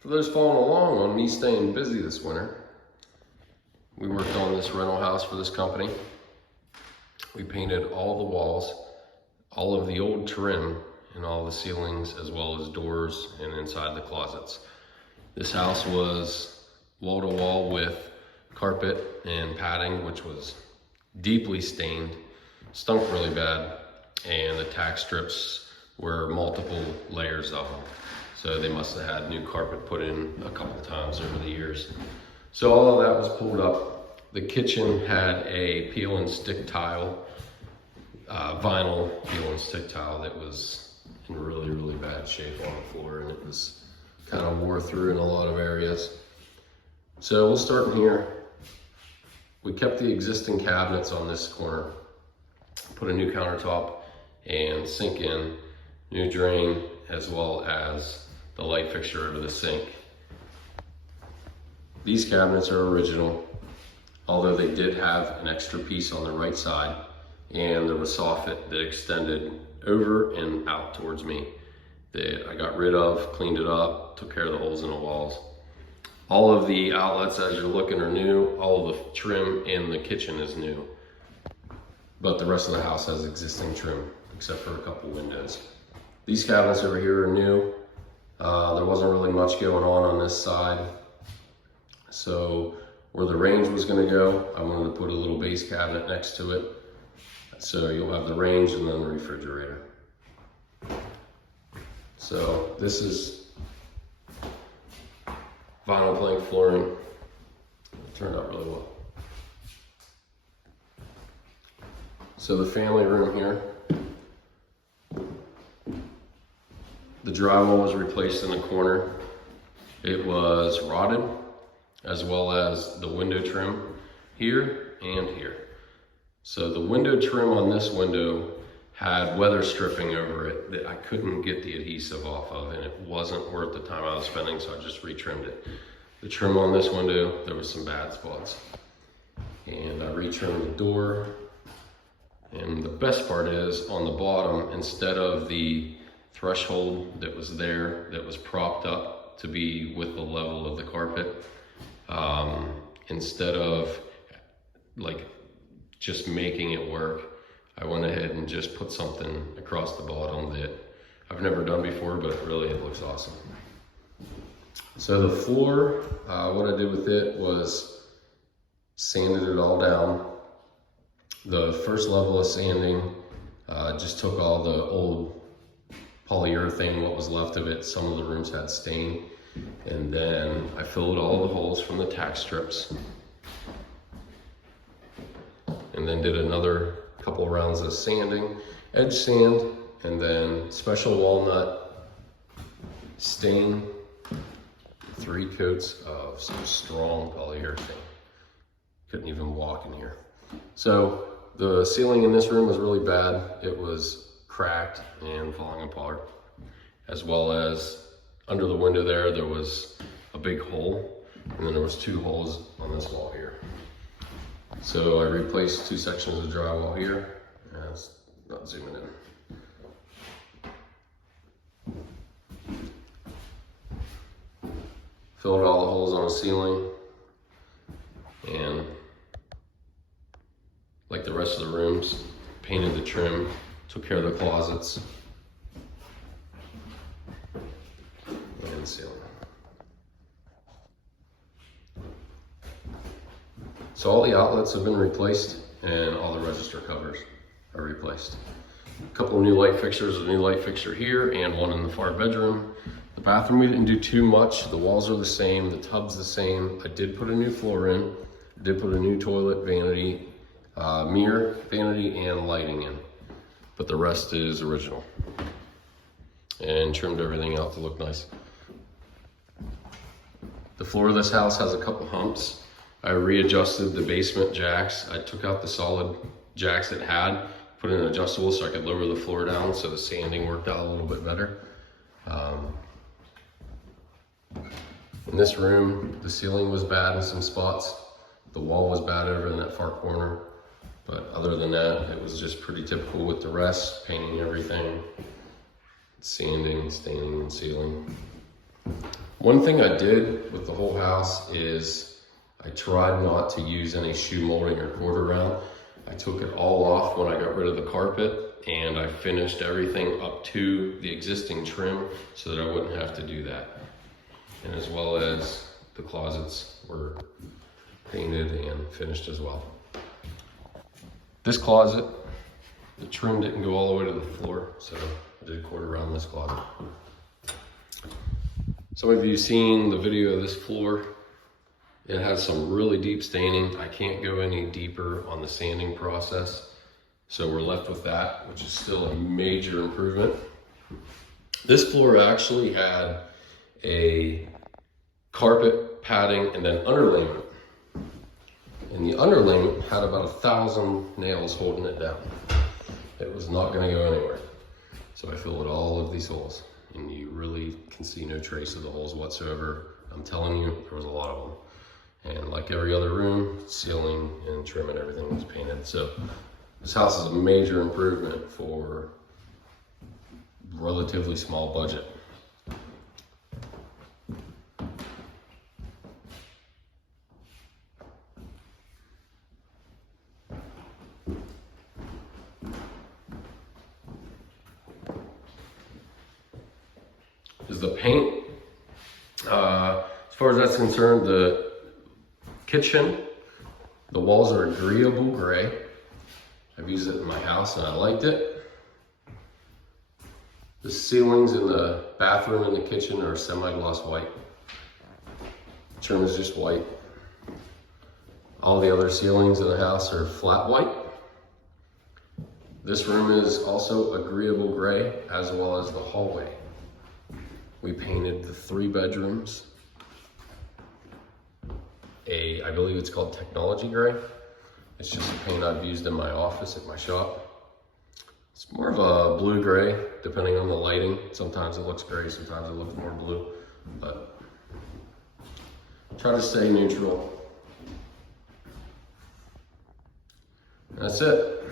For those following along on me staying busy this winter, we worked on this rental house for this company. We painted all the walls, all of the old trim in all the ceilings, as well as doors and inside the closets. This house was wall to wall with carpet and padding, which was deeply stained, stunk really bad, and the tack strips were multiple layers of them. So they must have had new carpet put in a couple times over the years. So all of that was pulled up. The kitchen had a peel and stick tile, vinyl peel and stick tile that was in really, really bad shape on the floor, and it was kind of wore through in a lot of areas. So we'll start in here. We kept the existing cabinets on this corner, put a new countertop and sink in, new drain, as well as the light fixture over the sink. These cabinets are original, although they did have an extra piece on the right side, and there was soffit that extended over and out towards me that I got rid of, cleaned it up, took care of the holes in the walls. All of the outlets, as you're looking, are new. All of the trim in the kitchen is new, but the rest of the house has existing trim, except for a couple windows. These cabinets over here are new. There wasn't really much going on this side. So where the range was gonna go, I wanted to put a little base cabinet next to it. So you'll have the range and then the refrigerator. So this is vinyl plank flooring. It turned out really well. So the family room here, the drywall was replaced in the corner. It was rotted, as well as the window trim here and here. So the window trim on this window had weather stripping over it that I couldn't get the adhesive off of, and it wasn't worth the time I was spending, so I just retrimmed it. The trim on this window, there was some bad spots. And I retrimmed the door. And the best part is, on the bottom, instead of the threshold that was there, that was propped up to be with the level of the carpet, instead of like just making it work, I went ahead and just put something across the bottom that I've never done before, but it looks awesome. So the floor, what I did with it was sanded it all down. The first level of sanding, just took all the old polyurethane, what was left of it. Some of the rooms had stain. And then I filled all the holes from the tack strips. And then did another couple rounds of sanding, edge sand, and then special walnut stain, 3 coats of some strong polyurethane. Couldn't even walk in here. So the ceiling in this room was really bad. It was cracked and falling apart, as well as under the window there was a big hole, and then there was 2 holes on this wall here. So I replaced 2 sections of drywall here. It's not zooming in. Filled all the holes on the ceiling, and like the rest of the rooms, painted the trim, took care of the closets and the ceiling. So all the outlets have been replaced, and all the register covers are replaced. A couple of new light fixtures, a new light fixture here and one in the far bedroom. The bathroom, we didn't do too much. The walls are the same, the tub's the same. I did put a new floor in, did put a new toilet, vanity, mirror, vanity, and lighting in. But the rest is original. And trimmed everything out to look nice. The floor of this house has a couple humps. I readjusted the basement jacks. I took out the solid jacks it had, put in adjustable so I could lower the floor down, so the sanding worked out a little bit better. In this room, the ceiling was bad in some spots. The wall was bad over in that far corner. But other than that, it was just pretty typical with the rest, painting everything, sanding, staining, and sealing. One thing I did with the whole house is I tried not to use any shoe molding or quarter round. I took it all off when I got rid of the carpet, and I finished everything up to the existing trim so that I wouldn't have to do that. And as well as the closets were painted and finished as well. This closet, the trim didn't go all the way to the floor, so I did quarter round this closet. Some of you have seen the video of this floor. It has some really deep staining. I can't go any deeper on the sanding process, so we're left with that, which is still a major improvement. This floor actually had a carpet, padding, and then underlayment. And the underlayment had about 1,000 nails holding it down. It was not gonna go anywhere. So I filled all of these holes, and you really can see no trace of the holes whatsoever. I'm telling you, there was a lot of them. And like every other room, ceiling and trim and everything was painted. So this house is a major improvement for relatively small budget. Is the paint. As far as that's concerned, the kitchen, the walls are agreeable gray. I've used it in my house and I liked it. The ceilings in the bathroom and the kitchen are semi-gloss white. Trim is just white. All the other ceilings in the house are flat white. This room is also agreeable gray, as well as the hallway. We painted the 3 bedrooms I believe it's called technology gray. It's just a paint I've used in my office at my shop. It's more of a blue gray, depending on the lighting. Sometimes it looks gray, sometimes it looks more blue, but try to stay neutral. And that's it.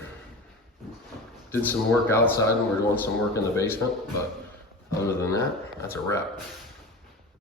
Did some work outside and we're doing some work in the basement, but other than that, that's a wrap.